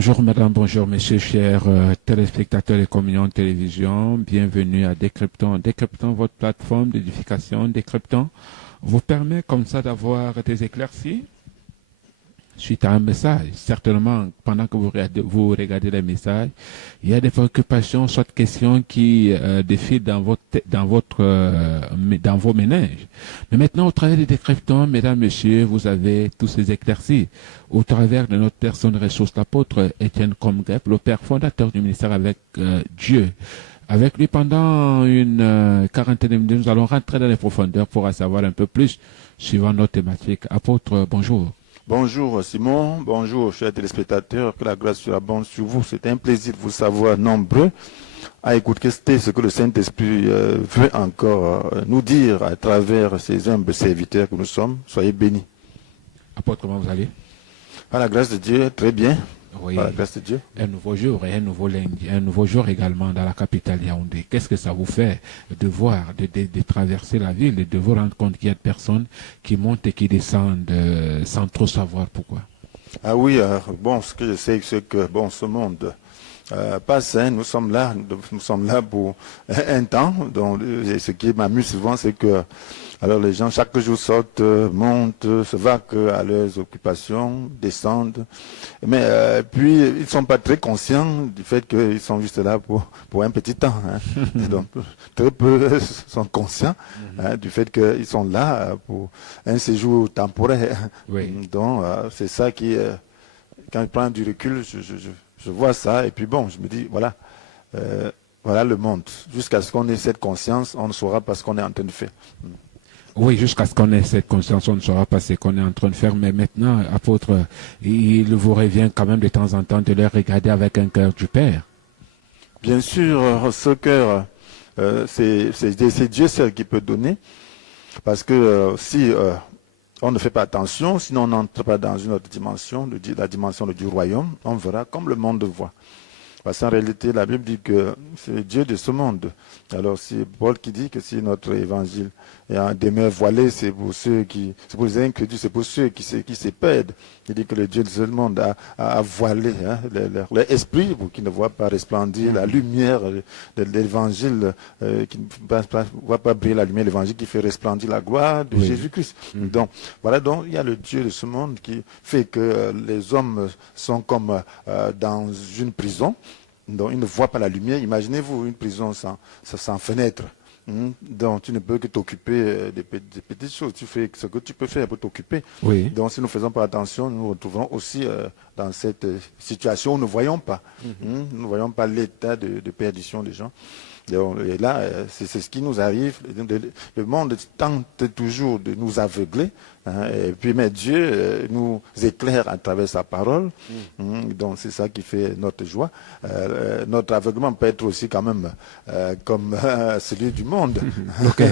Bonjour madame, bonjour messieurs, chers téléspectateurs de Communion Télévision. Bienvenue à Décryptant. Décryptant, votre plateforme d'édification. Décryptant vous permet comme ça d'avoir des éclaircies suite à un message. Certainement, pendant que vous regardez les messages, il y a des préoccupations, soit questions qui défilent dans vos méninges. Mais maintenant, au travers des décryptants, mesdames, messieurs, vous avez tous ces éclaircies. Au travers de notre personne ressource, l'apôtre Étienne Comgrep, le père fondateur du ministère avec Dieu. Avec lui, pendant une quarantaine de minutes, nous allons rentrer dans les profondeurs pour en savoir un peu plus suivant notre thématique. Apôtre, bonjour. Bonjour Simon, bonjour chers téléspectateurs, que la grâce soit abonde sur vous. C'est un plaisir de vous savoir nombreux à écouter ce que le Saint-Esprit veut encore nous dire à travers ces humbles serviteurs que nous sommes. Soyez bénis. Apôtre, comment vous allez? Par la grâce de Dieu, très bien. Oui, par la grâce de Dieu. Un nouveau jour et un nouveau lundi, un nouveau jour également dans la capitale Yaoundé. Qu'est-ce que ça vous fait de voir, de traverser la ville et de vous rendre compte qu'il y a des personnes qui montent et qui descendent sans trop savoir pourquoi? Ah oui, bon, ce que je sais, c'est que ce monde passe, hein, nous sommes là pour un temps. Donc, ce qui m'amuse souvent, c'est que alors les gens chaque jour sortent, montent, se vaquent à leurs occupations, descendent, mais puis ils ne sont pas très conscients du fait qu'ils sont juste là pour un petit temps. Hein. Donc très peu sont conscients du fait qu'ils sont là pour un séjour temporaire. Oui. Donc c'est ça qui, quand je prends du recul, je vois ça et puis bon, je me dis voilà. Voilà le monde. Jusqu'à ce qu'on ait cette conscience, on ne saura pas ce qu'on est en train de faire. Oui, jusqu'à ce qu'on ait cette conscience, on ne saura pas ce qu'on est en train de faire. Mais maintenant, apôtre, il vous revient quand même de temps en temps de les regarder avec un cœur du Père. Bien sûr, ce cœur, c'est Dieu seul qui peut donner. Parce que si on ne fait pas attention, sinon on n'entre pas dans une autre dimension, la dimension du royaume, on verra comme le monde voit. Parce qu'en réalité, la Bible dit que c'est Dieu de ce monde. Alors, c'est Paul qui dit que si notre évangile est en demeure voilée, c'est pour les incrédules, c'est pour ceux qui se perdent. Il dit que le Dieu de ce monde a voilé leur esprit pour qu'ils ne voient pas resplendir la lumière de l'évangile, qui ne voit pas briller la lumière de l'évangile qui fait resplendir la gloire de Jésus-Christ. Donc, voilà, donc il y a le Dieu de ce monde qui fait que les hommes sont comme dans une prison. Donc, ils ne voient pas la lumière. Imaginez-vous une prison sans fenêtre. Donc, tu ne peux que t'occuper des petites choses. Tu fais ce que tu peux faire pour t'occuper. Oui. Donc, si nous ne faisons pas attention, nous nous retrouvons aussi dans cette situation où nous ne voyons pas. Nous ne voyons pas l'état de perdition des gens. Et là, c'est ce qui nous arrive. Le monde tente toujours de nous aveugler. Et puis, mais Dieu nous éclaire à travers sa parole. Donc, c'est ça qui fait notre joie. Notre aveuglement peut être aussi quand même comme celui du monde. Ok,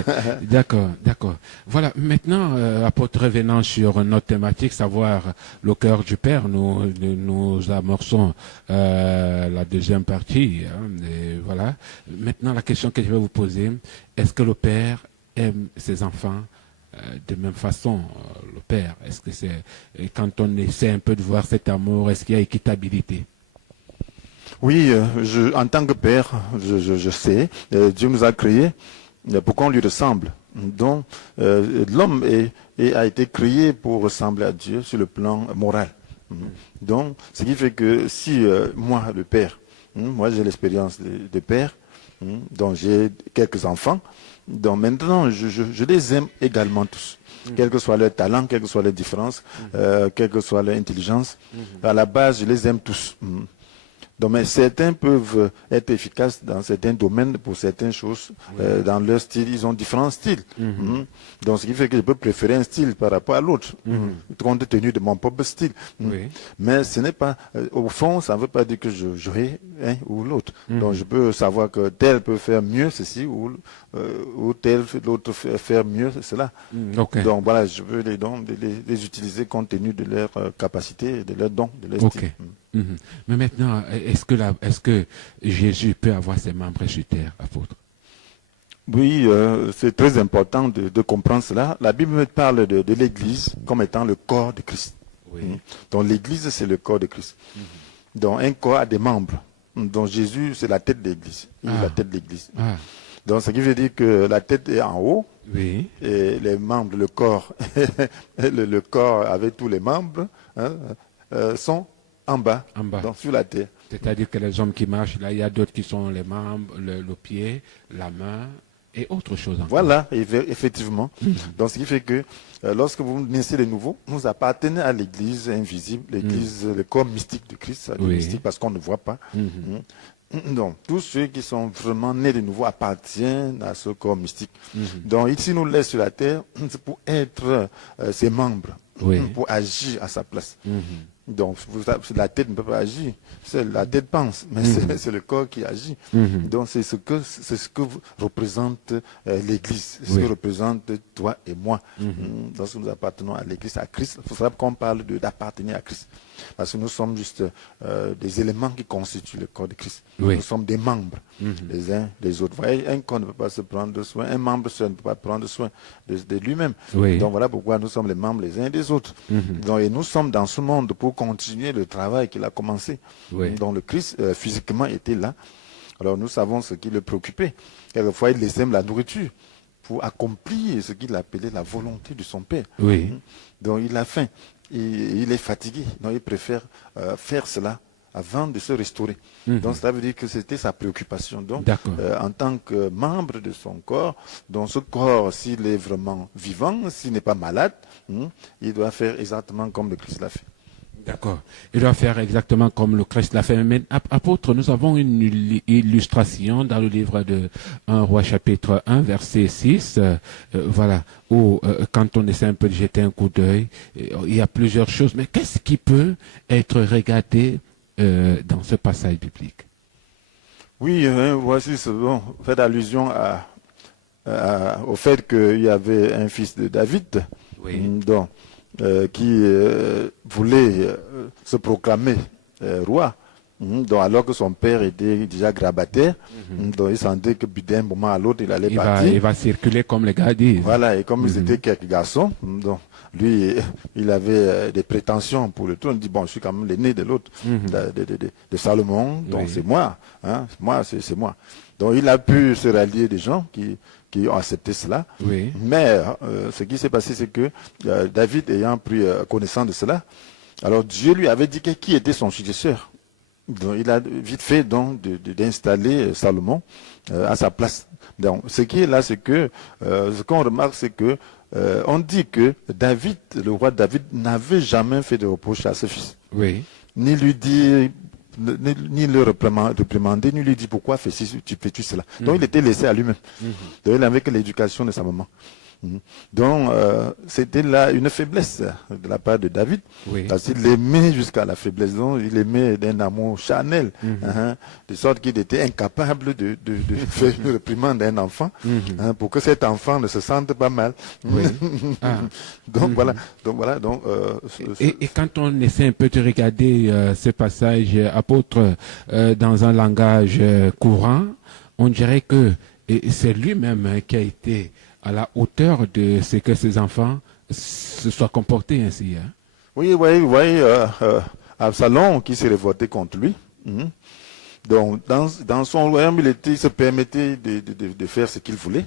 d'accord. Voilà, maintenant, apôtre, revenant sur notre thématique, savoir le cœur du Père, nous amorçons la deuxième partie. Et voilà. Maintenant, la question que je vais vous poser, est-ce que le Père aime ses enfants de même façon, le Père? Est-ce que c'est, quand on essaie un peu de voir cet amour, est-ce qu'il y a équitabilité? Oui, en tant que Père, je sais, Dieu nous a créés pour qu'on lui ressemble. Donc, l'homme a été créé pour ressembler à Dieu sur le plan moral. Donc, ce qui fait que si moi, le Père, moi j'ai l'expérience de Père, donc j'ai quelques enfants, donc maintenant je les aime également tous. Quel que soit leur talent, quelle que soit leur différence, quelle que soit leur intelligence, à la base je les aime tous. Donc, mais certains peuvent être efficaces dans certains domaines pour certaines choses. Dans leur style, ils ont différents styles. Donc, ce qui fait que je peux préférer un style par rapport à l'autre, compte tenu de mon propre style. Mais ce n'est pas, au fond, ça ne veut pas dire que je jouerai un ou l'autre. Donc, je peux savoir que tel peut faire mieux ceci ou tel l'autre faire mieux cela. Donc, voilà, je veux les utiliser compte tenu de leur capacité, de leurs dons, de leur style. Mais maintenant, est-ce que Jésus peut avoir ses membres sur terre, apôtre? Oui, c'est très important de comprendre cela. La Bible parle de l'Église comme étant le corps de Christ. Donc l'Église, c'est le corps de Christ. Donc un corps a des membres. Donc Jésus, c'est la tête de l'Église. Il est la tête de l'Église. Donc ce qui veut dire que la tête est en haut. Oui. Et les membres, le corps, le corps avec tous les membres sont en bas, donc sur la terre. C'est-à-dire que les hommes qui marchent, là, il y a d'autres qui sont les membres, le pied, la main et autre chose encore. Voilà, effectivement. Donc ce qui fait que lorsque vous naissez de nouveau, vous appartenez à l'église invisible, l'église, le corps mystique de Christ, mystique parce qu'on ne voit pas. Donc, tous ceux qui sont vraiment nés de nouveau appartiennent à ce corps mystique. Donc, ici, nous laisse sur la terre pour être ses membres, pour agir à sa place. Donc, la tête ne peut pas agir. La tête pense, mais c'est le corps qui agit. Donc, c'est ce que représente l'Église, c'est ce que représente toi et moi. Lorsque nous appartenons à l'Église, à Christ, il faudra qu'on parle d'appartenir à Christ. Parce que nous sommes juste des éléments qui constituent le corps de Christ. Nous sommes des membres, les uns des autres. Vous voyez, un corps ne peut pas se prendre soin, un membre seul ne peut pas prendre soin de lui-même. Donc voilà pourquoi nous sommes les membres les uns des autres. Donc, et nous sommes dans ce monde pour continuer le travail qu'il a commencé. Donc le Christ physiquement était là. Alors nous savons ce qui le préoccupait. Quelquefois il laissait même la nourriture pour accomplir ce qu'il appelait la volonté de son Père. Donc il a faim, il est fatigué. Donc il préfère faire cela avant de se restaurer. Donc ça veut dire que c'était sa préoccupation. Donc en tant que membre de son corps, dans ce corps, s'il est vraiment vivant, s'il n'est pas malade, il doit faire exactement comme le Christ l'a fait. D'accord. Il doit faire exactement comme le Christ l'a fait. Mais apôtre, nous avons une illustration dans le livre de 1 Roi chapitre 1 verset 6, voilà, où quand on essaie un peu de jeter un coup d'œil, il y a plusieurs choses. Mais qu'est-ce qui peut être regardé dans ce passage biblique? Oui, voici ce dont fait allusion au fait qu'il y avait un fils de David. Donc, qui voulait se proclamer roi, donc alors que son père était déjà grabataire, donc il sentait que d'un moment à l'autre il allait partir. Il va circuler comme les gars disent. Voilà, et comme ils étaient quelques garçons, donc lui il avait des prétentions pour le trône. Il dit bon, je suis quand même l'aîné de l'autre, de Salomon, donc c'est moi, c'est moi. Donc il a pu se rallier des gens qui ont accepté cela. Mais ce qui s'est passé, c'est que David ayant pris connaissance de cela, alors Dieu lui avait dit qui était son successeur. Donc il a vite fait donc d'installer Salomon à sa place. Donc ce qui est là, c'est que ce qu'on remarque, c'est que on dit que David, le roi David, n'avait jamais fait de reproche à ce fils. Ni lui dit ni le réprimander, ni lui dire pourquoi tu fais cela. Donc il était laissé à lui-même. Donc il n'avait que l'éducation de sa maman. Donc c'était là une faiblesse de la part de David, parce qu'il l'aimait jusqu'à la faiblesse. Donc il aimait d'un amour charnel, de sorte qu'il était incapable de faire une réprimande d'un enfant, pour que cet enfant ne se sente pas mal. Donc voilà. Et quand on essaie un peu de regarder ce passage, apôtre, dans un langage courant, on dirait que c'est lui-même qui a été à la hauteur de ce que ses enfants se soient comportés ainsi. Oui, Absalom qui s'est révolté contre lui. Donc, dans son royaume, il se permettait de faire ce qu'il voulait.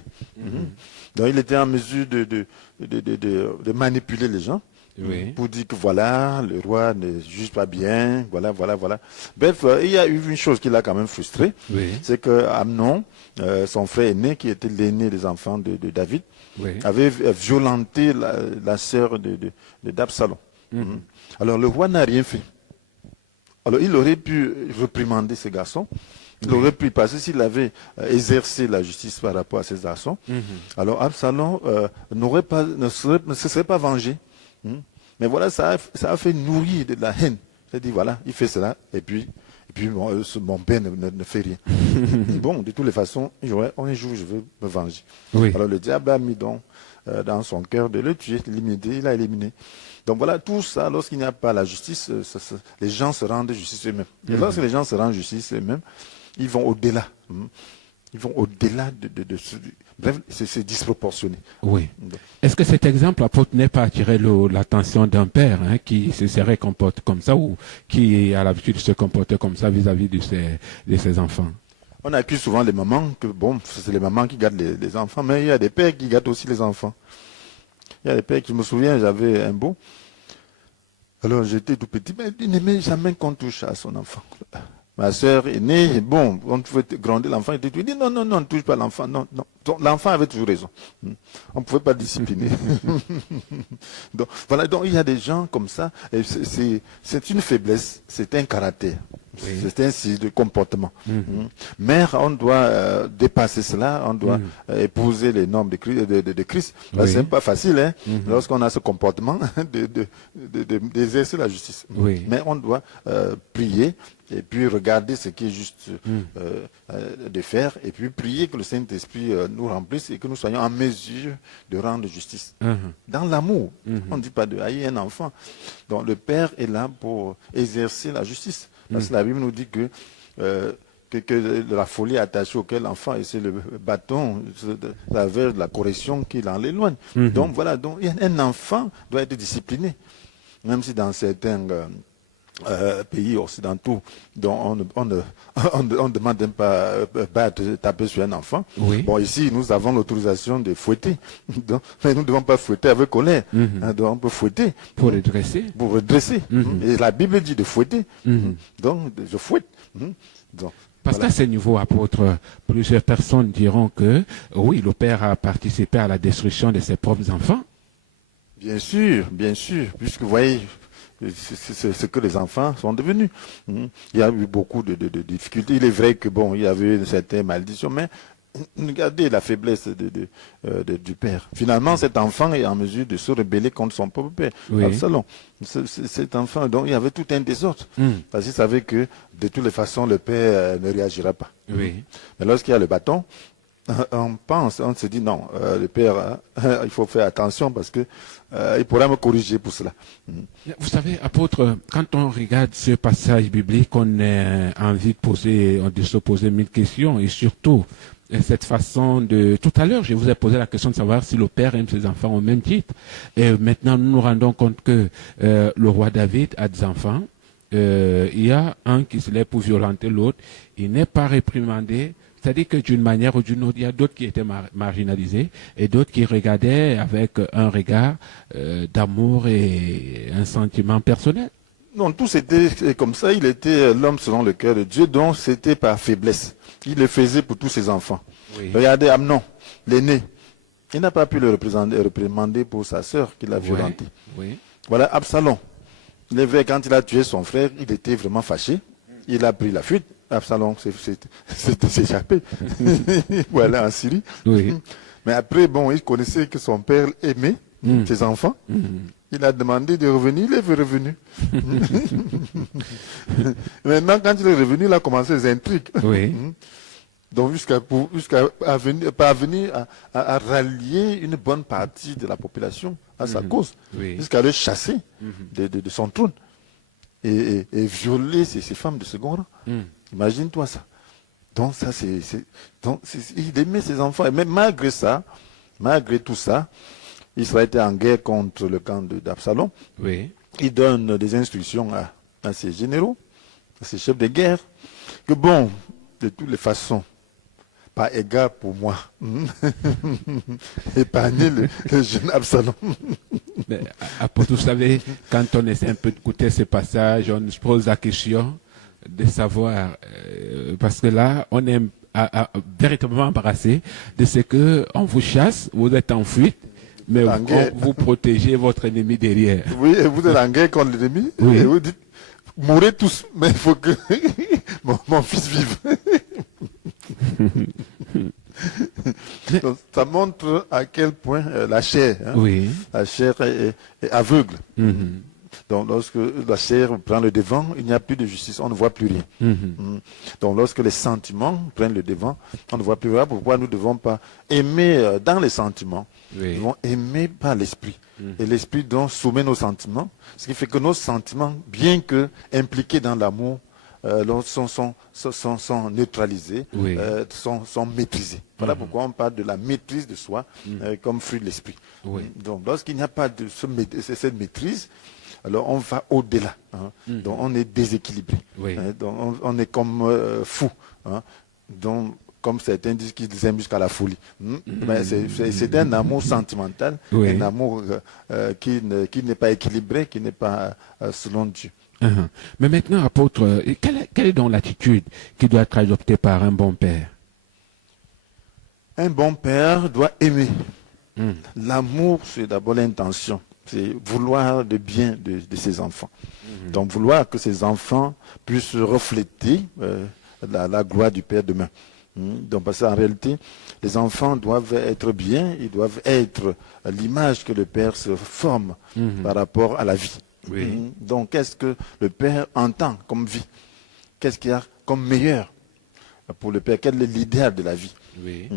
Donc, il était en mesure de manipuler les gens. Pour dire que voilà, le roi ne juge pas bien, voilà. Bref, il y a eu une chose qui l'a quand même frustré, c'est que Amnon, son frère aîné, qui était l'aîné des enfants de David, avait violenté la sœur d'Absalom. Alors le roi n'a rien fait. Alors il aurait pu réprimander ce garçon. Il aurait pu passer s'il avait exercé la justice par rapport à ces garçons. Alors Absalom ne se serait pas vengé. Mais voilà, ça a fait nourrir de la haine. Il a dit voilà, il fait cela, et puis mon père ne fait rien. Bon, de toutes les façons, un jour je veux me venger. Alors le diable a mis donc dans son cœur de le tuer, il l'a éliminé. Donc voilà, tout ça, lorsqu'il n'y a pas la justice, les gens se rendent justice eux-mêmes. Et lorsque les gens se rendent justice eux-mêmes, ils vont au-delà. Ils vont au-delà Bref, c'est disproportionné. Oui. Est-ce que cet exemple, apôtre, n'est pas attiré l'attention d'un père qui se serait comporté comme ça ou qui a l'habitude de se comporter comme ça vis-à-vis de ses enfants? On accuse souvent les mamans que, bon, c'est les mamans qui gardent les enfants, mais il y a des pères qui gardent aussi les enfants. Il y a des pères qui, je me souviens, j'avais un beau. Alors j'étais tout petit, mais il n'aimait jamais qu'on touche à son enfant. Ma sœur est née, bon, on pouvait grandir l'enfant, il dit non, non, non, ne touche pas l'enfant, non, non. Donc, l'enfant avait toujours raison. On ne pouvait pas discipliner. Donc, voilà, donc il y a des gens comme ça, et c'est une faiblesse, c'est un caractère. Oui. C'est un signe de comportement. Mais on doit dépasser cela, on doit épouser les normes de Christ. Oui. C'est pas facile, hein, lorsqu'on a ce comportement, d'exercer la justice. Oui. Mais on doit prier et puis regarder ce qui est juste de faire et puis prier que le Saint-Esprit nous remplisse et que nous soyons en mesure de rendre justice. Dans l'amour, on ne dit pas de haïr un enfant. Donc le Père est là pour exercer la justice. Parce que la Bible nous dit que la folie attachée auquel l'enfant, et c'est le bâton, la verge de la correction qui l'en éloigne. Donc voilà, donc un enfant doit être discipliné. Même si dans certains pays occidentaux, dont on ne demande même pas de taper sur un enfant. Oui. Bon, ici, nous avons l'autorisation de fouetter. Donc, mais nous ne devons pas fouetter avec colère. Donc, on peut fouetter. Pour redresser. Pour redresser. Et la Bible dit de fouetter. Donc, je fouette. Donc, parce qu'à ce niveau, apôtre, plusieurs personnes diront que, oui, le Père a participé à la destruction de ses propres enfants. Bien sûr, puisque vous voyez, c'est ce que les enfants sont devenus. Il y a eu beaucoup de difficultés. Il est vrai que bon, il y avait une certaine malédiction, mais regardez la faiblesse du père. Finalement, cet enfant est en mesure de se rebeller contre son propre père. Oui. Absalom. Cet enfant, donc il y avait tout un désordre. Parce qu'il savait que de toutes les façons, le père ne réagira pas. Oui. Mais lorsqu'il y a le bâton, on se dit non, le père, il faut faire attention parce que il pourra me corriger pour cela. Vous savez, apôtre, quand on regarde ce passage biblique, on a envie de se poser 1000 questions et surtout cette façon de... Tout à l'heure, je vous ai posé la question de savoir si le père aime ses enfants au même titre. Et maintenant, nous nous rendons compte que le roi David a des enfants. Il y a un qui se lève pour violenter l'autre. Il n'est pas réprimandé. C'est-à-dire que d'une manière ou d'une autre, il y a d'autres qui étaient marginalisés et d'autres qui regardaient avec un regard d'amour et un sentiment personnel. Non, tout c'était comme ça. Il était l'homme selon le cœur de Dieu, donc c'était par faiblesse. Il le faisait pour tous ses enfants. Oui. Regardez Amnon, l'aîné. Il n'a pas pu le réprimander pour sa sœur qu'il a violentée. Oui. Voilà Absalom. Il est vrai, quand il a tué son frère, il était vraiment fâché. Il a pris la fuite. Absalom s'est échappé. Voilà, en Syrie. Oui. Mais après, bon, il connaissait que son père aimait ses enfants. Il a demandé de revenir, il est revenu. Maintenant, quand il est revenu, il a commencé les intrigues. Oui. Donc, jusqu'à parvenir à rallier une bonne partie de la population à sa cause. Oui. Jusqu'à le chasser de son trône. Et violer ces femmes de second rang. Imagine-toi ça. Donc, ça, il aimait ses enfants. Et même malgré ça, malgré tout ça, Israël était en guerre contre le camp d'Absalom. Oui. Il donne des instructions à ses généraux, à ses chefs de guerre, que bon, de toutes les façons, pas égard pour moi, épargner le jeune Absalom. Mais, vous savez, quand on essaie un peu d'écouter ce passage, on se pose la question de savoir, parce que là, on est véritablement embarrassé de ce qu'on vous chasse, vous êtes en fuite, mais vous protégez votre ennemi derrière. Oui, et vous êtes en guerre contre l'ennemi, oui. Et vous dites, mourrez tous, mais il faut que mon fils vive. Donc, ça montre à quel point la chair, la chair est aveugle. Donc, lorsque la chair prend le devant, il n'y a plus de justice, on ne voit plus rien. Donc, lorsque les sentiments prennent le devant, on ne voit plus rien. Pourquoi nous ne devons pas aimer dans les sentiments? Nous devons aimer par l'esprit. Et l'esprit donc soumet nos sentiments, ce qui fait que nos sentiments, bien que impliqués dans l'amour, sont neutralisés, Oui. sont maîtrisés. Voilà pourquoi on parle de la maîtrise de soi comme fruit de l'esprit. Oui. Donc, lorsqu'il n'y a pas de cette maîtrise, alors on va au-delà. Donc, on est déséquilibré. Oui. Donc, on est comme fou. Donc, comme certains disent qu'ils aiment jusqu'à la folie. Ben, c'est un amour sentimental, Oui. un amour qui n'est pas équilibré, qui n'est pas selon Dieu. Mais maintenant, apôtre, quelle est donc l'attitude qui doit être adoptée par un bon père? Un bon père doit aimer. L'amour, c'est d'abord l'intention. C'est vouloir le bien de ses enfants. Donc, vouloir que ses enfants puissent refléter la gloire du Père demain. Donc, parce qu'en réalité, les enfants doivent être bien, ils doivent être l'image que le Père se forme par rapport à la vie. Oui. Donc, qu'est-ce que le Père entend comme vie? Qu'est-ce qu'il y a comme meilleur pour le Père? Quel est l'idéal de la vie? Oui.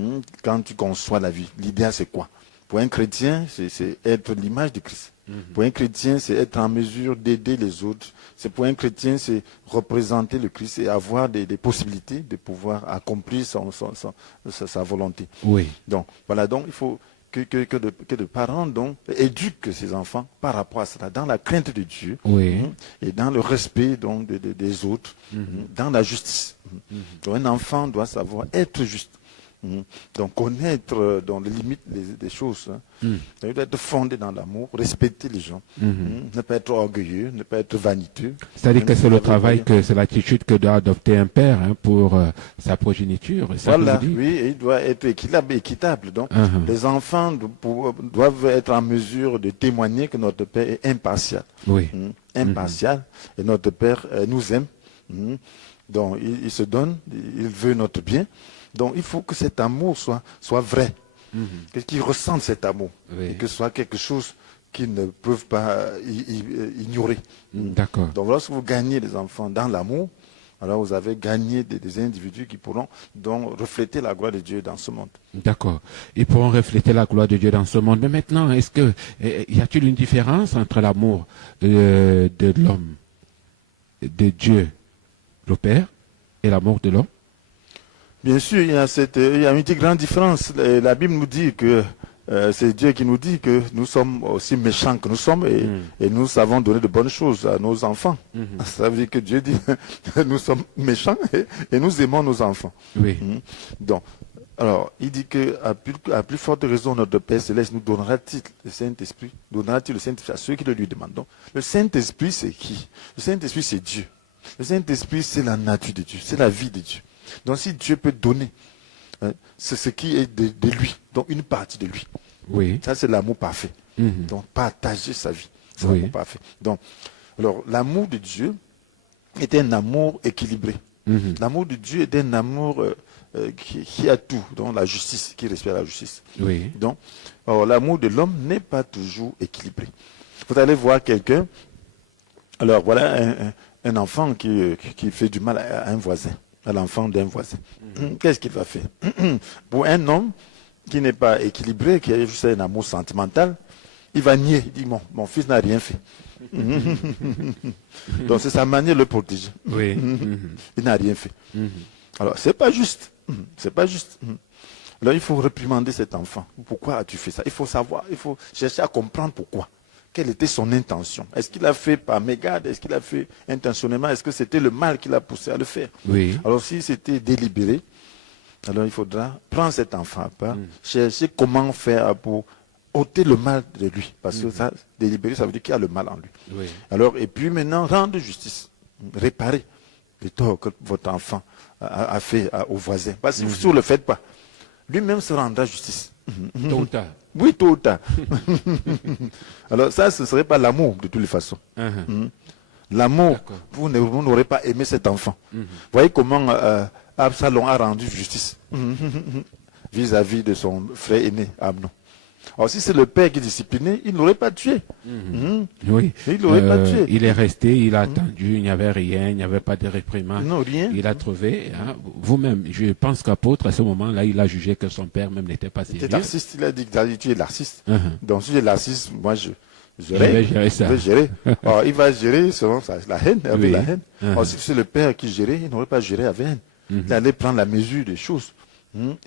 Quand tu conçois la vie, l'idéal c'est quoi? Pour un chrétien, c'est être l'image de Christ. Pour un chrétien, c'est être en mesure d'aider les autres. Pour un chrétien, c'est représenter le Christ et avoir des possibilités de pouvoir accomplir sa volonté. Oui. Donc, voilà, donc il faut que les parents donc, éduquent ses enfants par rapport à cela, dans la crainte de Dieu Oui. et dans le respect donc, des autres, dans la justice. Donc, un enfant doit savoir être juste. Donc connaître dans les limites des choses. Il doit être fondé dans l'amour, respecter les gens, ne pas être orgueilleux, ne pas être vaniteux. C'est-à-dire que c'est le travail, c'est l'attitude que doit adopter un père pour sa progéniture. Voilà, oui, et il doit être équitable. Donc les enfants doivent être en mesure de témoigner que notre Père est impartial. Oui. Impartial, et notre Père nous aime. Donc il se donne, il veut notre bien. Donc, il faut que cet amour soit vrai, qu'ils ressentent cet amour, et que ce soit quelque chose qu'ils ne peuvent pas ignorer. D'accord. Donc, lorsque vous gagnez les enfants dans l'amour, alors vous avez gagné des individus qui pourront donc refléter la gloire de Dieu dans ce monde. D'accord. Ils pourront refléter la gloire de Dieu dans ce monde. Mais maintenant, y a-t-il une différence entre l'amour de l'homme, de Dieu, le Père, et l'amour de l'homme? Bien sûr, il y a une grande différence. La Bible nous dit que c'est Dieu qui nous dit que nous sommes aussi méchants que nous sommes et nous savons donner de bonnes choses à nos enfants. Ça veut dire que Dieu dit que nous sommes méchants et nous aimons nos enfants. Oui. Donc, alors, il dit qu'à plus forte raison, notre Père Céleste nous donnera-t-il le Saint-Esprit, donnera-t-il le Saint-Esprit à ceux qui le lui demandent. Donc, le Saint-Esprit, c'est qui? Le Saint-Esprit, c'est Dieu. Le Saint-Esprit, c'est la nature de Dieu, c'est la vie de Dieu. Donc si Dieu peut donner, c'est ce qui est de lui, donc une partie de lui. Oui. Ça c'est l'amour parfait. Donc partager sa vie, c'est l'amour parfait. Donc, alors l'amour de Dieu est un amour équilibré. L'amour de Dieu est un amour qui a tout, donc la justice, qui respecte la justice. Oui. Donc, l'amour de l'homme n'est pas toujours équilibré. Vous allez voir quelqu'un, alors voilà un enfant qui fait du mal à un voisin. À l'enfant d'un voisin. Qu'est-ce qu'il va faire? Pour un homme qui n'est pas équilibré, qui a juste un amour sentimental, il va nier. Il dit, mon fils n'a rien fait. Donc c'est sa manière de le protéger. Oui. Il n'a rien fait. Alors, c'est pas juste. C'est pas juste. Alors, il faut réprimander cet enfant. Pourquoi as-tu fait ça? Il faut savoir, il faut chercher à comprendre pourquoi. Quelle était son intention? Est-ce qu'il a fait par mégarde? Est-ce qu'il a fait intentionnellement? Est-ce que c'était le mal qui l'a poussé à le faire? Oui. Alors si c'était délibéré, alors il faudra prendre cet enfant à part, chercher comment faire pour ôter le mal de lui. Parce que ça, délibéré, ça veut dire qu'il y a le mal en lui. Oui. Alors, et puis maintenant, rendre justice, réparer le tort que votre enfant a fait au voisin. Parce que si vous ne le faites pas, lui-même se rendra justice. Tôt ou tard. Oui, tôt ou tard. Alors ça, ce ne serait pas l'amour de toutes les façons. L'amour, vous n'aurez pas aimé cet enfant. Voyez comment Absalom a rendu justice vis-à-vis de son frère aîné, Amnon. Alors si c'est le père qui est discipliné, il n'aurait pas tué. Oui. Il n'aurait pas tué. Il est resté, il a attendu, il n'y avait rien, il n'y avait pas de réprimande. Non, rien. Il a trouvé, vous-même, je pense qu'apôtre, à ce moment-là, il a jugé que son père même n'était pas sérieux. Il était narcissiste, il a dit que tu es narcissiste. Donc si tu es narcissiste, moi Je vais gérer. Alors, il va gérer selon la haine, avec Oui. la haine. Alors, si c'est le père qui gérait, il n'aurait pas géré avec haine. Il allait prendre la mesure des choses.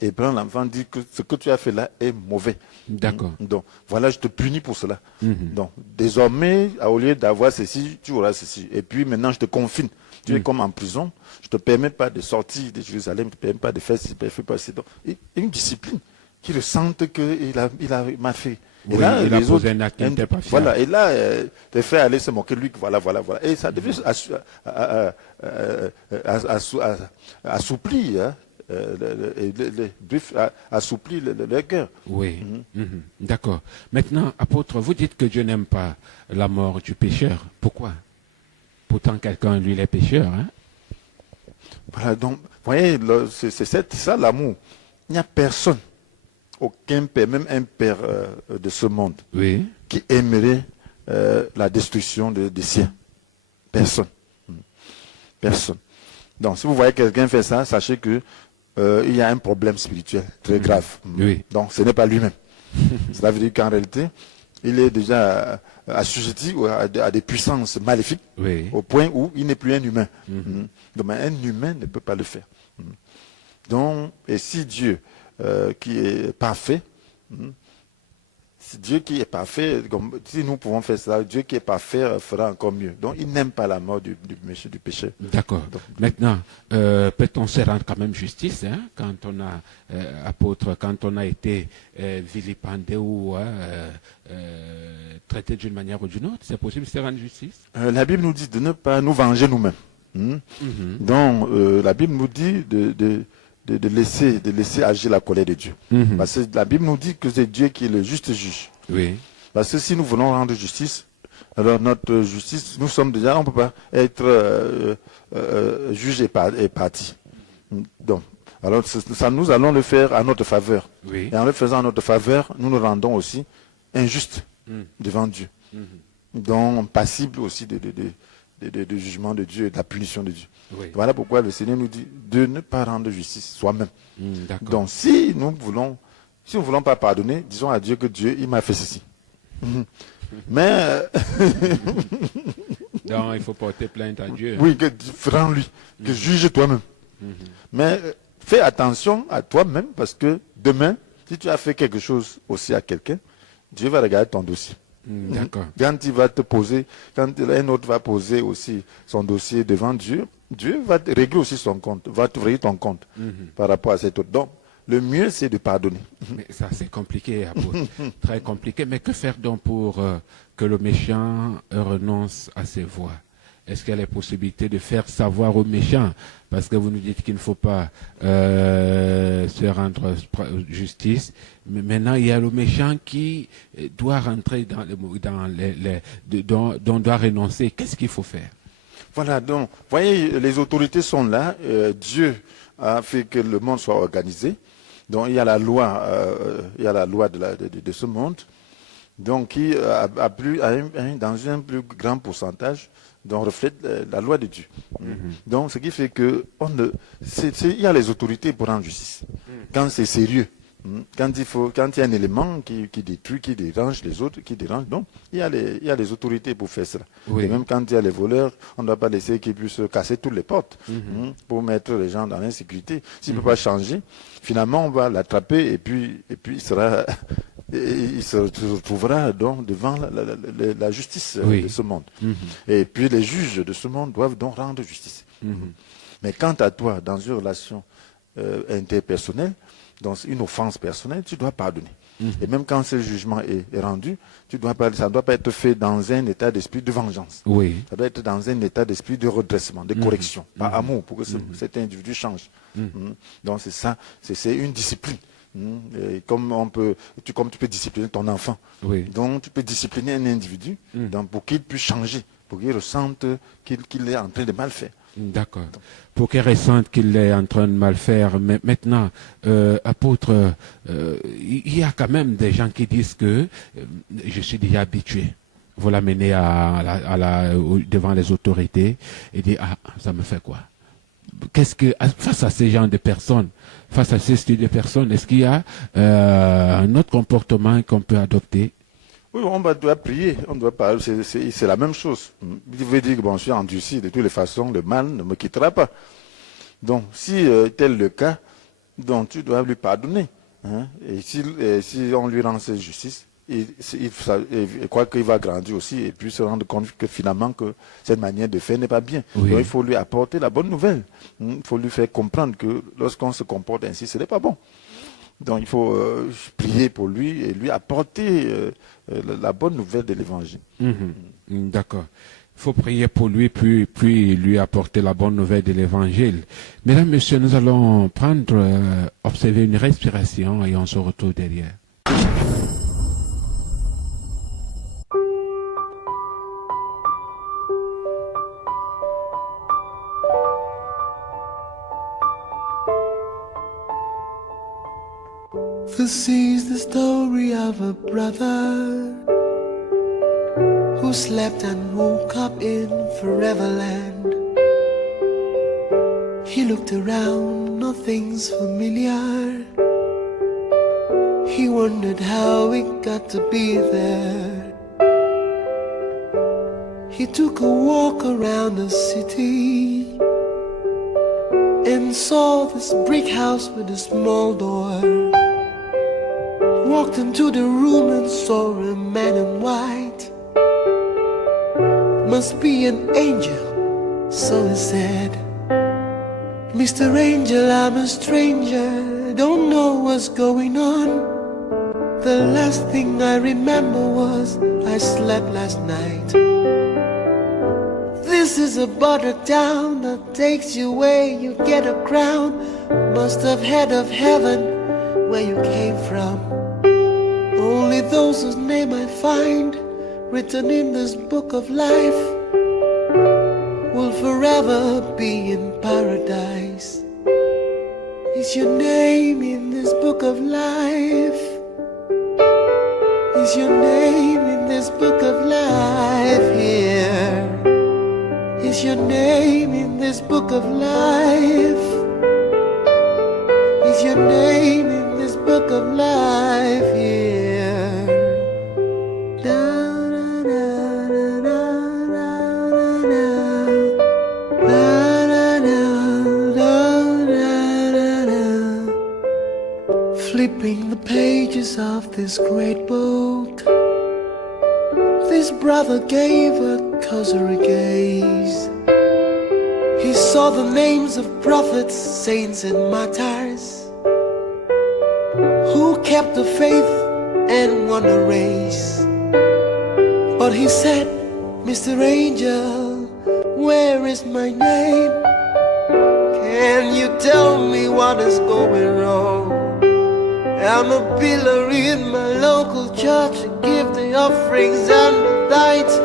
Et prendre l'enfant, dire que ce que tu as fait là est mauvais. D'accord. Donc, voilà, je te punis pour cela. Donc, désormais, au lieu d'avoir ceci, tu auras ceci. Et puis, maintenant, je te confine. Tu es comme en prison. Je ne te permets pas de sortir de Jérusalem. Je ne te permets pas de faire ci, de faire pas ci. Donc, il y a une discipline qui ressentent qu'il a mal fait. Et Oui, là, il a les posé autres, un acte n'était pas fiable. voilà, et là, les frères allaient se moquer de lui, voilà. Et ça devait assouplir, hein, assouplir le cœur. Oui. D'accord. Maintenant, apôtre, vous dites que Dieu n'aime pas la mort du pécheur. Pourquoi? Pourtant, quelqu'un, lui, il est pécheur. Hein? Voilà, donc, vous voyez, c'est ça l'amour. Il n'y a personne, aucun père, même un père de ce monde, Oui. qui aimerait la destruction des siens. Personne. Personne. Donc, si vous voyez quelqu'un faire ça, sachez que il y a un problème spirituel très grave. Oui. Donc, ce n'est pas lui-même. Cela veut dire qu'en réalité, il est déjà assujetti à des puissances maléfiques, Oui. au point où il n'est plus un humain. Donc, un humain ne peut pas le faire. Donc, et si Dieu, qui est parfait, si Dieu qui est parfait, si nous pouvons faire ça, Dieu qui est parfait fera encore mieux. Donc, il n'aime pas la mort du péché. D'accord. Maintenant, peut-on se rendre quand même justice quand on a, apôtre, quand on a été vilipendé ou traité d'une manière ou d'une autre? C'est possible de se rendre justice? La Bible nous dit de ne pas nous venger nous-mêmes. Donc, la Bible nous dit de laisser agir la colère de Dieu. Parce que la Bible nous dit que c'est Dieu qui est le juste juge. Oui. Parce que si nous voulons rendre justice, alors notre justice, nous sommes déjà, on ne peut pas être juge et parti. Donc, alors ça, nous allons le faire à notre faveur. Oui. Et en le faisant à notre faveur, nous nous rendons aussi injustes devant Dieu. Donc, passibles aussi de jugement de Dieu et de la punition de Dieu. Oui. Voilà pourquoi le Seigneur nous dit de ne pas rendre justice soi-même. D'accord. Donc, si nous ne voulons pas pardonner, disons à Dieu que Dieu, il m'a fait ceci. Mais, Donc, il faut porter plainte à Dieu. oui, que rends-lui, que juge toi-même. Mais fais attention à toi-même parce que demain, si tu as fait quelque chose aussi à quelqu'un, Dieu va regarder ton dossier. D'accord. Quand il va te poser, quand un autre va poser aussi son dossier devant Dieu, Dieu va régler aussi son compte, va t'ouvrir ton compte par rapport à cet autre. Donc, le mieux, c'est de pardonner. Mais ça, c'est compliqué, apôtre. Très compliqué. Mais que faire donc pour que le méchant renonce à ses voies? Est-ce qu'il y a les possibilités de faire savoir aux méchants? Parce que vous nous dites qu'il ne faut pas se rendre justice. Mais maintenant, il y a le méchant qui doit rentrer dont on doit renoncer. Qu'est-ce qu'il faut faire? Voilà, donc, vous voyez, les autorités sont là. Dieu a fait que le monde soit organisé. Donc, il y a la loi, de ce monde, donc qui dans un plus grand pourcentage, donc reflète la loi de Dieu. Donc, ce qui fait que il y a les autorités pour rendre justice. Quand c'est sérieux, quand il y a un élément qui détruit, qui dérange les autres, qui dérange, donc il y a les autorités pour faire cela. Oui. Et même quand il y a les voleurs, on ne doit pas laisser qu'ils puissent casser toutes les portes pour mettre les gens dans l'insécurité. S'il ne peut pas changer, finalement on va l'attraper et puis il se retrouvera donc devant la justice de ce monde. Et puis les juges de ce monde doivent donc rendre justice. Mais quant à toi, dans une relation interpersonnelle, dans une offense personnelle, tu dois pardonner. Et même quand ce jugement est rendu, ça ne doit pas être fait dans un état d'esprit de vengeance. Oui. Ça doit être dans un état d'esprit de redressement, de correction, par amour, pour que cet individu change. Donc c'est ça, c'est une discipline. Et comme tu peux discipliner ton enfant. Oui. Donc tu peux discipliner un individu donc, pour qu'il puisse changer, pour qu'il ressente qu'il est en train de mal faire. D'accord. Pour qu'il ressente qu'il est en train de mal faire. Mais maintenant, apôtre, il y a quand même des gens qui disent que je suis déjà habitué. Vous l'amenez devant les autorités et dit ça me fait quoi? Face à ces gens de personnes, face à ces styles de personnes, est-ce qu'il y a un autre comportement qu'on peut adopter? Oui, doit prier, on doit parler, c'est la même chose. Il veut dire que bon, je suis endurci, de toutes les façons, le mal ne me quittera pas. Donc, si tel le cas, donc tu dois lui pardonner. Hein, et si on lui rend cette justice, il croit qu'il va grandir aussi et puis se rendre compte que finalement que cette manière de faire n'est pas bien. Oui. Donc il faut lui apporter la bonne nouvelle. Il faut lui faire comprendre que lorsqu'on se comporte ainsi, ce n'est pas bon. Donc il faut prier pour lui et lui apporter la bonne nouvelle de l'évangile. D'accord. Il faut prier pour lui, puis lui apporter la bonne nouvelle de l'évangile. Mesdames, Messieurs, nous allons observer une respiration et on se retrouve derrière. This is the story of a brother who slept and woke up in Foreverland. He looked around, nothing's familiar. He wondered how it got to be there. He took a walk around the city and saw this brick house with a small door. Walked into the room and saw a man in white. Must be an angel, so he said. Mr. Angel, I'm a stranger, don't know what's going on. The last thing I remember was I slept last night. This is a border town that takes you where you get a crown. Must have head of heaven where you came from. Only those whose name I find written in this book of life will forever be in paradise. Is your name in this book of life? Is your name in this book of life here? Is your name in this book of life? Is your name in this book of life here? Flipping the pages of this great book, this brother gave a cursory gaze. He saw the names of prophets, saints and martyrs who kept the faith and won the race. But he said, Mr. Angel, where is my name? Can you tell me what is going wrong? I'm a pillar in my local church, give the offerings and the tithes,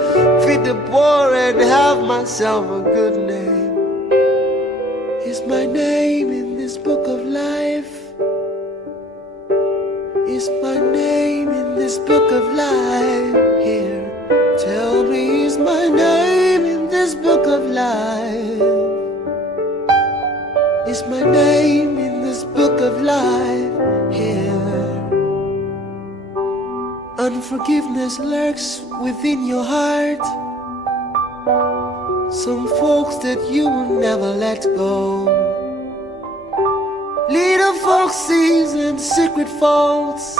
feed the poor and have myself a good name. Is my name in this book of life? Is my name in this book of life here? Tell me, is my name in this book of life? Is my name in this book of life here? Unforgiveness lurks within your heart. Some folks that you will never let go. Little foxes and secret faults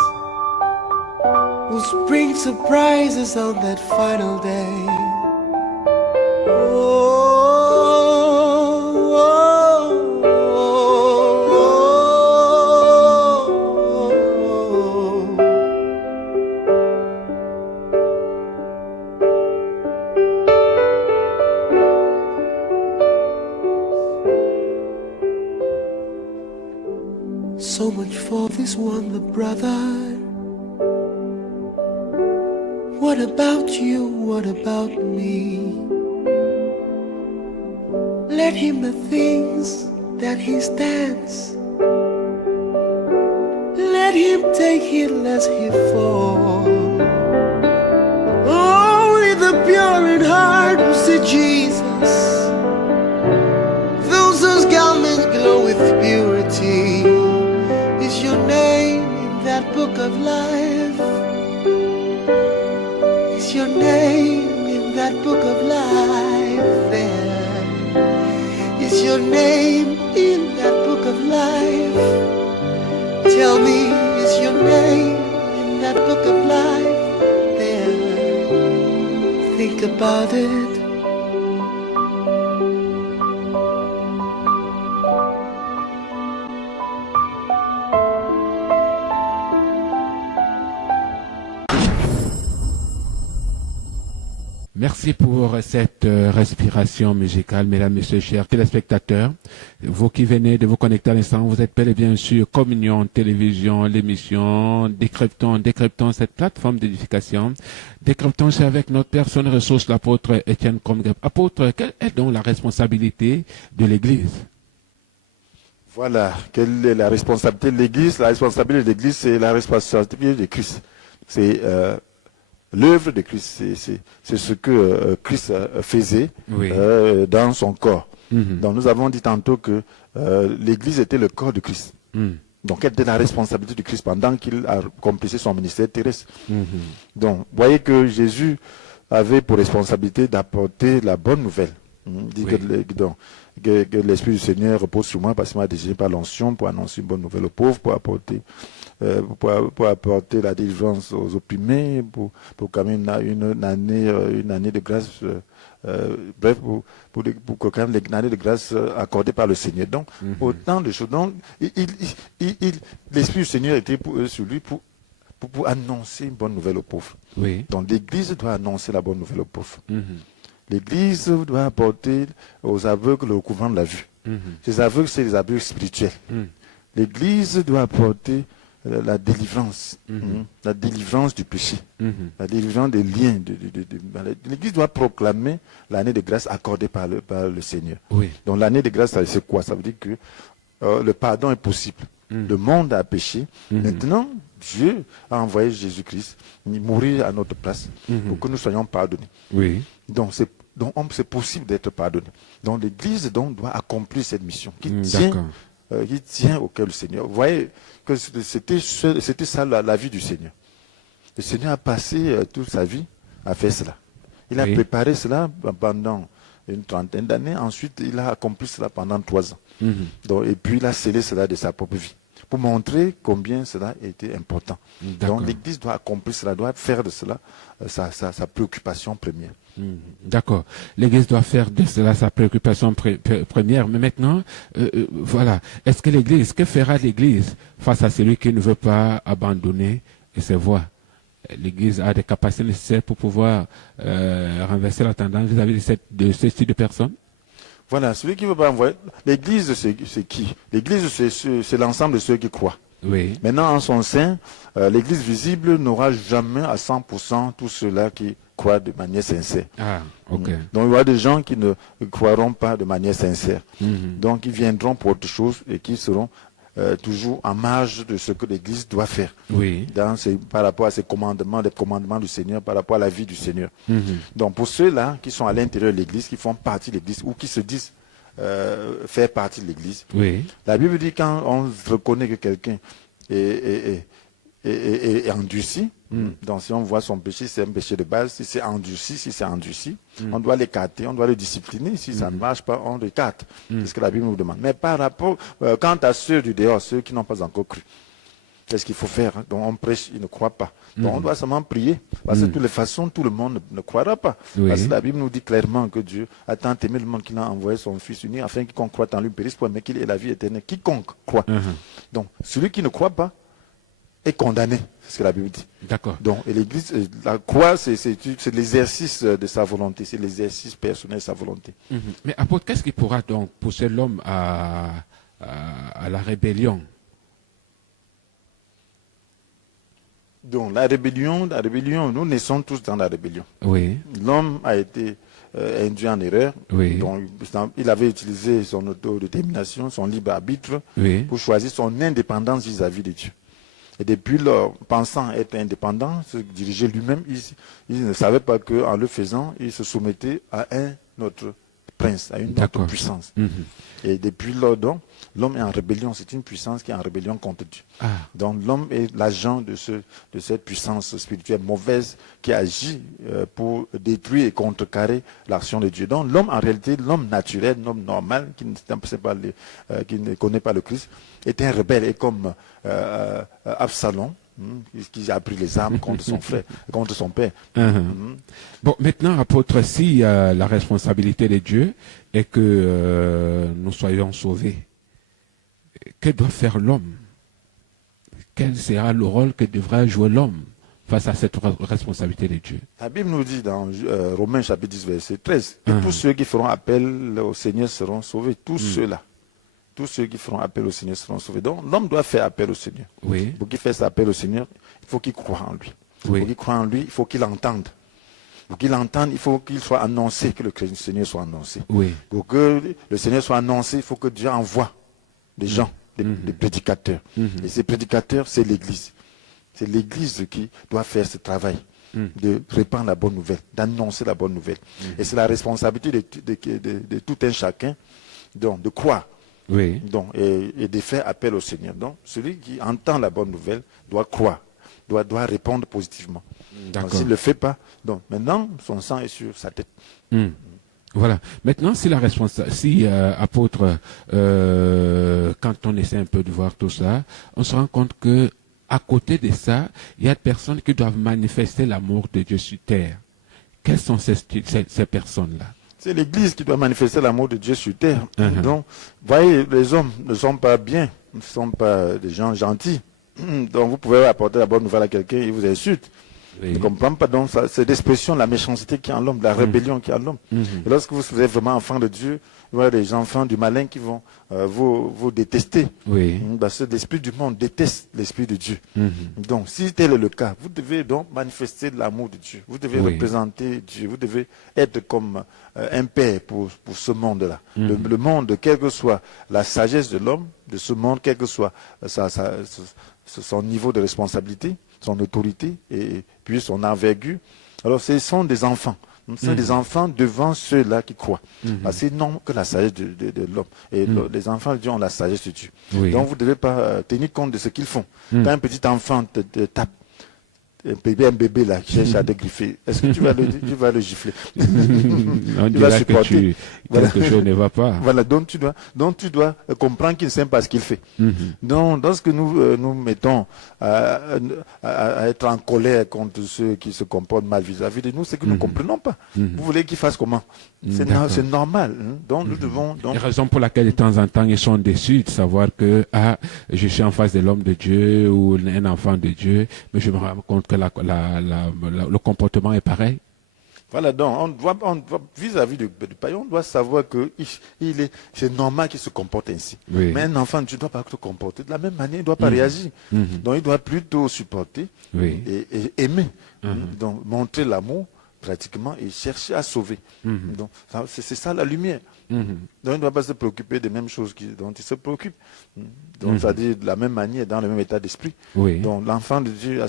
will bring surprises on that final day. So much for this wonder, brother. What about you? What about me? Let him the things that he stands. Let him take it lest he fall. Only the pure in heart will see Jesus. Those whose garments glow with purity. Is your name in that book of life? is your name in that book of life? There is your name in that book of life. Tell me, is your name in that book of life? There, think about it. Merci pour cette respiration musicale, mesdames, messieurs, chers téléspectateurs. Vous qui venez de vous connecter à l'instant, vous êtes bel et bien sur Communion Télévision, l'émission Décryptons cette plateforme d'édification. Décryptons, c'est avec notre personne ressource, l'apôtre Étienne Comgrep. Apôtre, quelle est donc la responsabilité de l'Église? Voilà, quelle est la responsabilité de l'Église? La responsabilité de l'Église, c'est la responsabilité de Christ. C'est l'œuvre de Christ, c'est ce que Christ faisait dans son corps. Donc nous avons dit tantôt que l'Église était le corps de Christ. Donc quelle était la responsabilité de Christ pendant qu'il accomplissait son ministère terrestre? Donc vous voyez que Jésus avait pour responsabilité d'apporter la bonne nouvelle. Il dit que l'Esprit du Seigneur repose sur moi parce qu'il m'a désigné par l'onction pour annoncer une bonne nouvelle aux pauvres, pour apporter la délivrance aux opprimés, pour quand même une année de grâce, bref, pour quand même une année de grâce accordée par le Seigneur. Donc, autant de choses. Donc, l'Esprit du Seigneur était sur lui pour annoncer une bonne nouvelle aux pauvres. Oui. Donc, l'Église doit annoncer la bonne nouvelle aux pauvres. L'Église doit apporter aux aveugles le recouvrement de la vue. Ces aveugles, c'est les aveugles spirituels. L'Église doit apporter la délivrance, la délivrance du péché, la délivrance des liens. L'Église doit proclamer l'année de grâce accordée par le Seigneur. Oui. Donc l'année de grâce, c'est quoi? Ça veut dire que le pardon est possible. Le monde a péché. Maintenant, Dieu a envoyé Jésus-Christ mourir à notre place pour que nous soyons pardonnés. Oui. Donc c'est possible d'être pardonné. Donc l'Église doit accomplir cette mission qui tient au cœur du Seigneur. Vous voyez que c'était ça la vie du Seigneur. Le Seigneur a passé toute sa vie à faire cela. Il a préparé cela pendant une trentaine d'années. Ensuite, il a accompli cela pendant 3 ans. Donc, et puis, il a scellé cela de sa propre vie pour montrer combien cela était important. Donc, l'Église doit accomplir cela, doit faire de cela sa préoccupation première. D'accord. L'Église doit faire de cela sa préoccupation première. Mais maintenant, voilà. Est-ce que l'Église, que fera l'Église face à celui qui ne veut pas abandonner ses voies? L'Église a des capacités nécessaires pour pouvoir renverser la tendance vis-à-vis de ce type de personnes? Voilà, celui qui ne veut pas envoyer. L'Église, c'est qui? L'Église, c'est l'ensemble de ceux qui croient. Oui. Maintenant, en son sein, l'Église visible n'aura jamais à 100% tous ceux-là qui croient de manière sincère. Ah, ok. Donc, il y aura des gens qui ne croiront pas de manière sincère. Donc, ils viendront pour autre chose et qui seront toujours en marge de ce que l'Église doit faire. Oui. Par rapport à ses commandements, les commandements du Seigneur, par rapport à la vie du Seigneur. Donc, pour ceux-là qui sont à l'intérieur de l'Église, qui font partie de l'Église ou qui se disent faire partie de l'Église, la Bible dit quand on reconnaît que quelqu'un est endurci, donc si on voit son péché, c'est un péché de base. Si c'est endurci, on doit l'écarter, on doit le discipliner. Si ça ne marche pas, on l'écarte. C'est ce que la Bible nous demande. Mais par rapport, quant à ceux du dehors, ceux qui n'ont pas encore cru, qu'est-ce qu'il faut faire? Donc on prêche, ils ne croient pas. Donc on doit seulement prier. Parce que de toutes les façons, tout le monde ne croira pas. Parce que la Bible nous dit clairement que Dieu a tant aimé le monde qu'il a envoyé son Fils unique afin que quiconque croit en lui périsse pas, mais qu'il ait la vie éternelle. Quiconque croit. Donc celui qui ne croit pas est condamné, c'est ce que la Bible dit. D'accord. Donc, et l'Église, la croix, c'est l'exercice de sa volonté, c'est l'exercice personnel de sa volonté. Mais apôtre, qu'est-ce qui pourra donc pousser l'homme à la rébellion? Donc, la rébellion, nous naissons tous dans la rébellion. Oui. L'homme a été induit en erreur. Oui. Donc, il avait utilisé son autodétermination, son libre arbitre, pour choisir son indépendance vis-à-vis de Dieu. Et depuis lors, pensant être indépendant, se diriger lui-même, il ne savait pas qu'en le faisant, il se soumettait à un autre prince, à une autre D'accord. puissance. Et depuis lors, donc, l'homme est en rébellion. C'est une puissance qui est en rébellion contre Dieu. Ah, Donc l'homme est l'agent de cette puissance spirituelle mauvaise qui agit pour détruire et contrecarrer l'action de Dieu. Donc l'homme, en réalité, l'homme naturel, l'homme normal, qui ne connaît pas le Christ, est un rebelle. Et comme Absalom, qui a pris les armes contre son frère, contre son père. Bon, maintenant, apôtre, si la responsabilité de Dieu est que nous soyons sauvés, que doit faire l'homme? Quel sera le rôle que devra jouer l'homme face à cette responsabilité de Dieu? La Bible nous dit dans Romains chapitre 10, verset 13, que tous ceux qui feront appel au Seigneur seront sauvés. Tous ceux-là. Tous ceux qui feront appel au Seigneur seront sauvés. Donc l'homme doit faire appel au Seigneur. Oui. Pour qu'il fasse appel au Seigneur, il faut qu'il croie en lui. Oui. Pour qu'il croie en lui, il faut qu'il entende. Pour qu'il entende, il faut qu'il soit annoncé, que le Seigneur soit annoncé. Oui. Pour que le Seigneur soit annoncé, il faut que Dieu envoie des gens, des prédicateurs. Et ces prédicateurs, c'est l'Église. C'est l'Église qui doit faire ce travail de répandre la bonne nouvelle, d'annoncer la bonne nouvelle. Et c'est la responsabilité de tout un chacun donc, de croire. Oui. Donc, et de faire appel au Seigneur. Donc, celui qui entend la bonne nouvelle doit croire, doit répondre positivement. Donc, s'il ne le fait pas, donc maintenant, son sang est sur sa tête. Voilà. Maintenant, si apôtre, quand on essaie un peu de voir tout ça, on se rend compte que à côté de ça, il y a des personnes qui doivent manifester l'amour de Dieu sur terre. Quelles sont ces personnes-là? C'est l'Église qui doit manifester l'amour de Dieu sur terre. Donc, voyez, les hommes ne sont pas bien, ne sont pas des gens gentils. Donc, vous pouvez apporter la bonne nouvelle à quelqu'un, il vous insulte. Oui. Il ne comprend pas. Donc, c'est l'expression de la méchanceté qui est en l'homme, de la rébellion qui est en l'homme. Et lorsque vous êtes vraiment enfant de Dieu, il y a des enfants du malin qui vont vous détester. Oui. Parce que l'esprit du monde déteste l'esprit de Dieu. Donc, si tel est le cas, vous devez donc manifester l'amour de Dieu. Vous devez représenter Dieu. Vous devez être comme un père pour ce monde-là. Le monde, quelle que soit la sagesse de l'homme, de ce monde, quel que soit son niveau de responsabilité, son autorité et puis son envergure. Alors, ce sont des enfants. Ce sont des enfants devant ceux-là qui croient. C'est non que la sagesse de l'homme. Et les enfants de Dieu ont la sagesse de Dieu. Oui. Donc, vous ne devez pas tenir compte de ce qu'ils font. Quand un petit enfant te tape, un bébé là qui cherche à te griffer, est-ce que tu vas le gifler? On dirait que quelque chose ne va pas. Voilà, donc tu dois comprendre qu'il ne sait pas ce qu'il fait. Donc, lorsque nous mettons à être en colère contre ceux qui se comportent mal vis-à-vis de nous, c'est que nous ne comprenons pas. Vous voulez qu'ils fassent comment? C'est normal. Donc, nous devons... La raison pour laquelle de temps en temps ils sont déçus de savoir que je suis en face de l'homme de Dieu ou un enfant de Dieu, mais je me rends compte que le comportement est pareil. Voilà, donc on doit vis-à-vis du païen, on doit savoir que c'est normal qu'il se comporte ainsi. Oui. Mais un enfant, tu ne dois pas se comporter de la même manière, il ne doit pas réagir. Donc il doit plutôt supporter et aimer. Donc montrer l'amour pratiquement et chercher à sauver. Donc c'est ça la lumière. Donc il ne doit pas se préoccuper des mêmes choses dont il se préoccupe. Donc c'est-à-dire de la même manière, dans le même état d'esprit. Oui. Donc l'enfant de Dieu est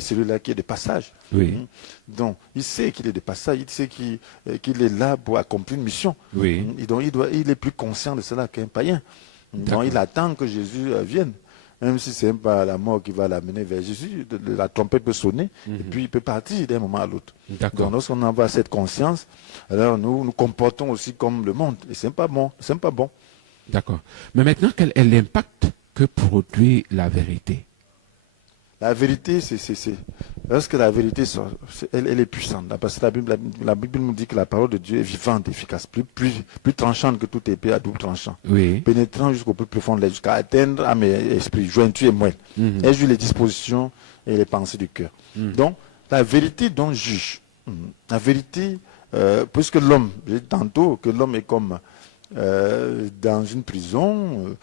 celui-là qui est de passage. Oui. Donc il sait qu'il est de passage, il sait qu'il est là pour accomplir une mission. Oui. Donc il est plus conscient de cela qu'un païen. Donc il attend que Jésus vienne. Même si ce n'est pas la mort qui va l'amener vers Jésus, la trompette peut sonner et puis il peut partir d'un moment à l'autre. Donc lorsqu'on envoie cette conscience, alors nous nous comportons aussi comme le monde. Et ce n'est pas bon. D'accord. Mais maintenant, quel est l'impact que produit la vérité? La vérité, lorsque la vérité, elle est puissante. Parce que la Bible nous dit que la parole de Dieu est vivante, efficace, plus tranchante que toute épée à double tranchant. Oui. Pénétrant jusqu'au plus profond de l'air, jusqu'à atteindre à mes esprits, jointure et moelle. Elle juge les dispositions et les pensées du cœur. Donc, la vérité donc juge. La vérité, puisque l'homme, j'ai dit tantôt que l'homme est comme dans une prison,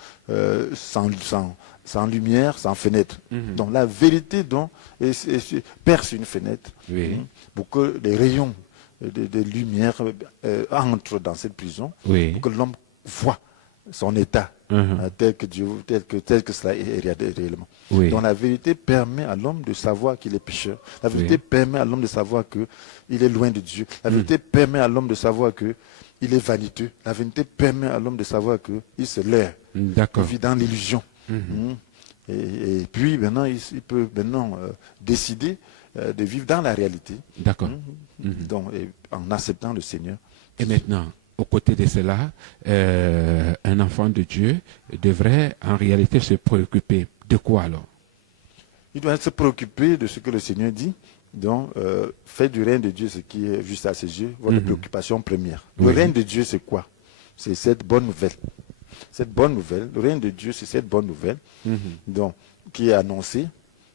sans lumière, sans fenêtre. Donc la vérité perce une fenêtre pour que les rayons de lumière entrent dans cette prison, pour que l'homme voit son état tel que cela est réellement. Donc la vérité permet à l'homme de savoir qu'il est pécheur. La vérité permet à l'homme de savoir qu'il est loin de Dieu. La vérité permet à l'homme de savoir que il est vaniteux. La vanité permet à l'homme de savoir qu'il se leurre, il D'accord. vit dans l'illusion. Et puis maintenant, il peut maintenant décider de vivre dans la réalité, D'accord. donc, en acceptant le Seigneur. Et maintenant, aux côtés de cela, un enfant de Dieu devrait en réalité se préoccuper de quoi alors? Il doit se préoccuper de ce que le Seigneur dit. Donc, faites du règne de Dieu ce qui est juste à ses yeux, votre préoccupation première. Le Oui. règne de Dieu, c'est quoi? C'est cette bonne nouvelle. Cette bonne nouvelle, le règne de Dieu, c'est cette bonne nouvelle donc, qui est annoncée.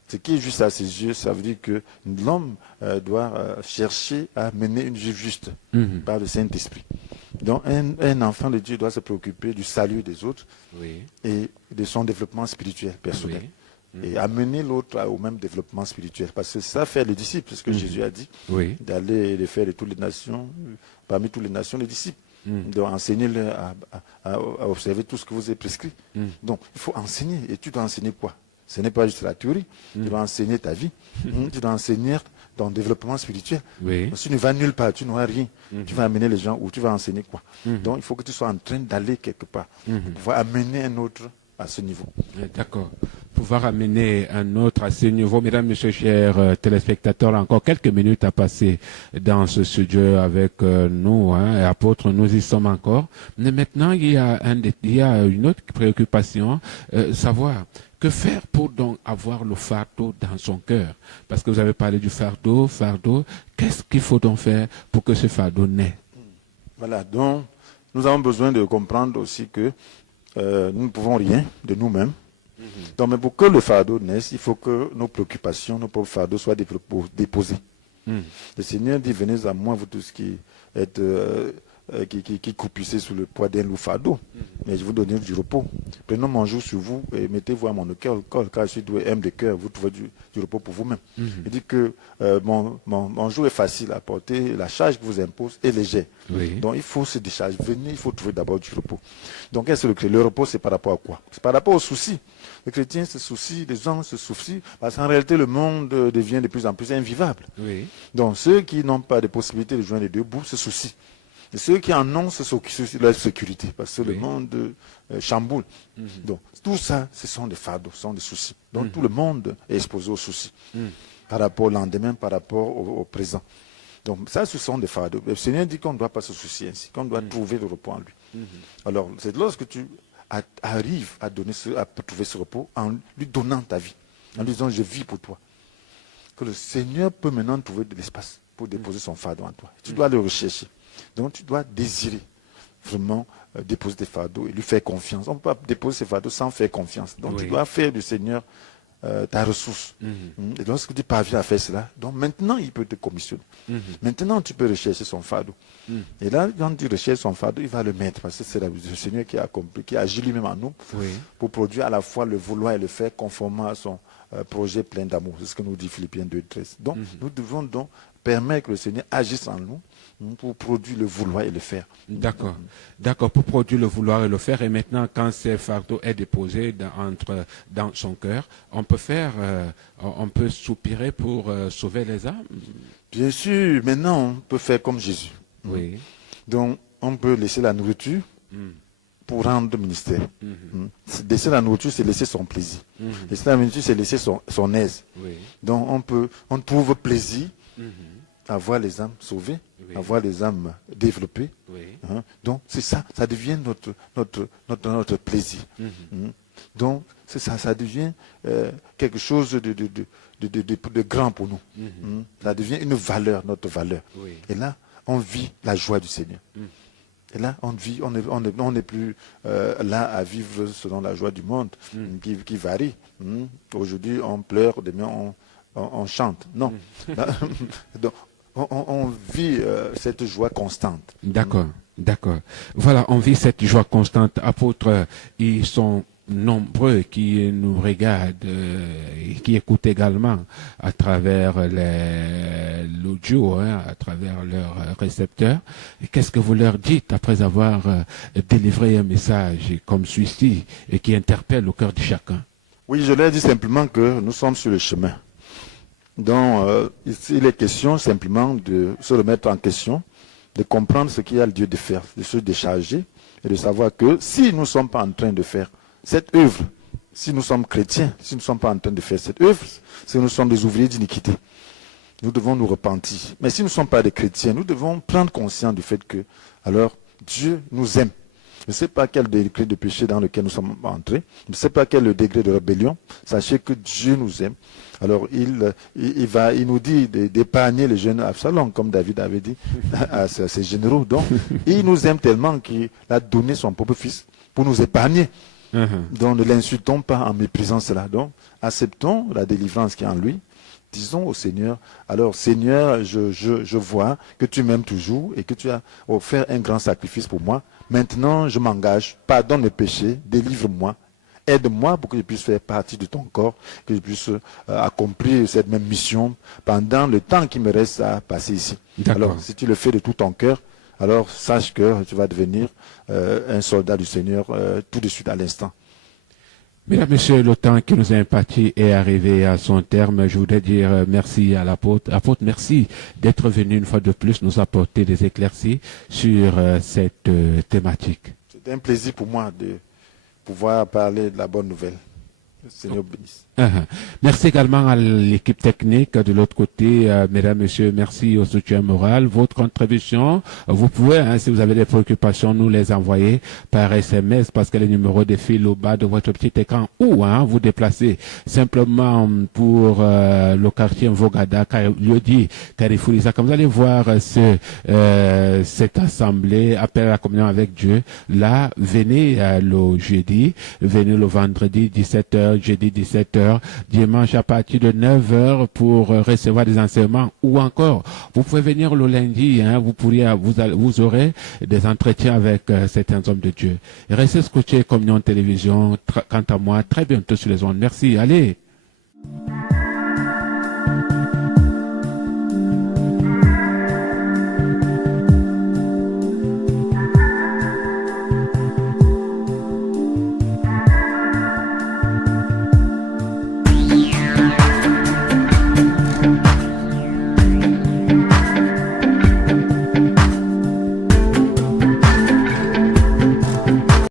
Ce qui est juste à ses yeux, ça veut dire que l'homme doit chercher à mener une vie juste par le Saint-Esprit. Donc, un enfant de Dieu doit se préoccuper du salut des autres Oui. et de son développement spirituel, personnel. Et amener l'autre au même développement spirituel. Parce que ça fait les disciples, c'est ce que Jésus a dit, Oui. d'aller et de faire de toutes les nations, parmi toutes les nations, les disciples. Donc, enseigner-leur à observer tout ce que vous avez prescrit. Donc, il faut enseigner. Et tu dois enseigner quoi? Ce n'est pas juste la théorie. Tu dois enseigner ta vie. Tu dois enseigner ton développement spirituel. Oui. Si tu ne vas nulle part, tu n'auras rien. Tu vas amener les gens où tu vas enseigner quoi? Donc, il faut que tu sois en train d'aller quelque part pour pouvoir amener un autre à ce niveau. D'accord. Pouvoir amener un autre à ce niveau. Mesdames, Messieurs, chers téléspectateurs, encore quelques minutes à passer dans ce studio avec nous, et apôtres, nous y sommes encore. Mais maintenant, il y a une autre préoccupation, savoir que faire pour donc avoir le fardeau dans son cœur. Parce que vous avez parlé du fardeau, qu'est-ce qu'il faut donc faire pour que ce fardeau naisse? Voilà, donc nous avons besoin de comprendre aussi que nous ne pouvons rien de nous-mêmes. Donc, mais pour que le fardeau naisse, il faut que nos préoccupations, nos propres fardeaux soient déposés. Le Seigneur dit, venez à moi, vous tous qui êtes qui croupissez sous le poids d'un lourd fardeau, mais je vous donne du repos. Prenons mon joug sur vous et mettez-vous à mon cœur, car je suis doué, aime de cœur, vous trouvez du repos pour vous-même. Il dit que mon joug est facile à porter, la charge que vous impose est légère. Oui. Donc il faut se décharger, venez, il faut trouver d'abord du repos. Donc qu'est-ce que le repos, c'est par rapport à quoi? C'est par rapport aux soucis. Les chrétiens se soucient, les gens se soucient, parce qu'en réalité le monde devient de plus en plus invivable. Oui. Donc ceux qui n'ont pas de possibilité de joindre les deux bouts se soucient. Et ceux qui en ont se soucient de leur sécurité, parce que le monde chamboule. Donc tout ça, ce sont des fardeaux, ce sont des soucis. Donc tout le monde est exposé aux soucis, par rapport au lendemain, par rapport au présent. Donc ça, ce sont des fardeaux. Le Seigneur dit qu'on ne doit pas se soucier ainsi, qu'on doit trouver le repos en lui. Alors c'est lorsque tu arrives à trouver ce repos en lui donnant ta vie, en lui disant je vis pour toi, que le Seigneur peut maintenant trouver de l'espace pour déposer son fardeau en toi. Tu dois le rechercher. Donc tu dois désirer vraiment déposer tes fardeaux et lui faire confiance. On ne peut pas déposer ses fardeaux sans faire confiance. Donc tu dois faire du Seigneur ta ressource. Et lorsque tu parviens à faire cela, donc maintenant il peut te commissionner. Maintenant tu peux rechercher son fardeau. Et là, quand tu recherches son fardeau, il va le mettre, parce que c'est le Seigneur qui a accompli, qui agit lui-même en nous pour produire à la fois le vouloir et le faire conformément à son projet plein d'amour. C'est ce que nous dit Philippiens 2:13. Donc nous devons donc permettre que le Seigneur agisse en nous pour produire le vouloir et le faire. D'accord. D'accord, pour produire le vouloir et le faire. Et maintenant, quand ce fardeau est déposé dans son cœur, on peut soupirer pour sauver les âmes. Bien sûr, maintenant on peut faire comme Jésus. Oui. Donc on peut laisser la nourriture pour rendre ministère. Laisser la nourriture, c'est laisser son plaisir. Laisser la nourriture, c'est laisser son aise. Oui. Donc on trouve plaisir à voir les âmes sauvées, à voir les âmes développées. Donc c'est ça, ça devient notre plaisir. Donc c'est ça, ça devient quelque chose de grand pour nous. Ça devient une valeur, notre valeur. Et là, on vit la joie du Seigneur. Et là, on n'est plus là à vivre selon la joie du monde qui varie. Aujourd'hui, on pleure, demain, on chante. Non. Donc, on vit cette joie constante. D'accord, d'accord. Voilà, on vit cette joie constante. Apôtres, ils sont nombreux qui nous regardent et qui écoutent également à travers l'audio, à travers leurs récepteurs. Et qu'est-ce que vous leur dites après avoir délivré un message comme celui-ci et qui interpelle au cœur de chacun? Oui, je leur dis simplement que nous sommes sur le chemin. Donc, ici, il est question simplement de se remettre en question de comprendre ce qu'il y a le Dieu de faire, de se décharger et de savoir que si nous ne sommes pas en train de faire cette œuvre, si nous sommes chrétiens, si nous ne sommes pas en train de faire cette œuvre, si nous sommes des ouvriers d'iniquité, nous devons nous repentir. Mais si nous ne sommes pas des chrétiens, nous devons prendre conscience du fait que, alors, Dieu nous aime. Je ne sais pas quel degré de péché dans lequel nous sommes entrés. Je ne sais pas quel est le degré de rébellion. Sachez que Dieu nous aime. Alors, il nous dit d'épargner les jeunes Absalom, comme David avait dit à ses généraux. Donc, il nous aime tellement qu'il a donné son propre fils pour nous épargner. Donc, ne l'insultons pas en méprisant cela. Donc, acceptons la délivrance qui est en lui. Disons au Seigneur, alors Seigneur, je vois que tu m'aimes toujours et que tu as offert un grand sacrifice pour moi. Maintenant, je m'engage, pardonne mes péchés, délivre-moi, aide-moi pour que je puisse faire partie de ton corps, que je puisse accomplir cette même mission pendant le temps qui me reste à passer ici. Alors, si tu le fais de tout ton cœur, alors sache que tu vas devenir un soldat du Seigneur tout de suite à l'instant. Mesdames, Messieurs, le temps qui nous est imparti est arrivé à son terme. Je voudrais dire merci à l'apôtre. Apôtre, merci d'être venu une fois de plus nous apporter des éclaircies sur cette thématique. C'est un plaisir pour moi de pouvoir parler de la bonne nouvelle. Le Seigneur bénisse. Merci également à l'équipe technique de l'autre côté. Mesdames, Messieurs, merci au soutien moral. Votre contribution, vous pouvez, si vous avez des préoccupations, nous les envoyer par SMS parce que le numéro défile au bas de votre petit écran ou vous déplacez simplement pour le quartier Mvogada, lieu dit Karifourisa. Comme vous allez voir cette assemblée, appel à la communion avec Dieu, là, venez le jeudi, venez le vendredi 17h, jeudi 17h, dimanche à partir de 9h pour recevoir des enseignements ou encore vous pouvez venir le lundi, vous aurez des entretiens avec certains hommes de Dieu. Restez scotchés Communion Télévision, quant à moi, très bientôt sur les ondes. Merci, allez.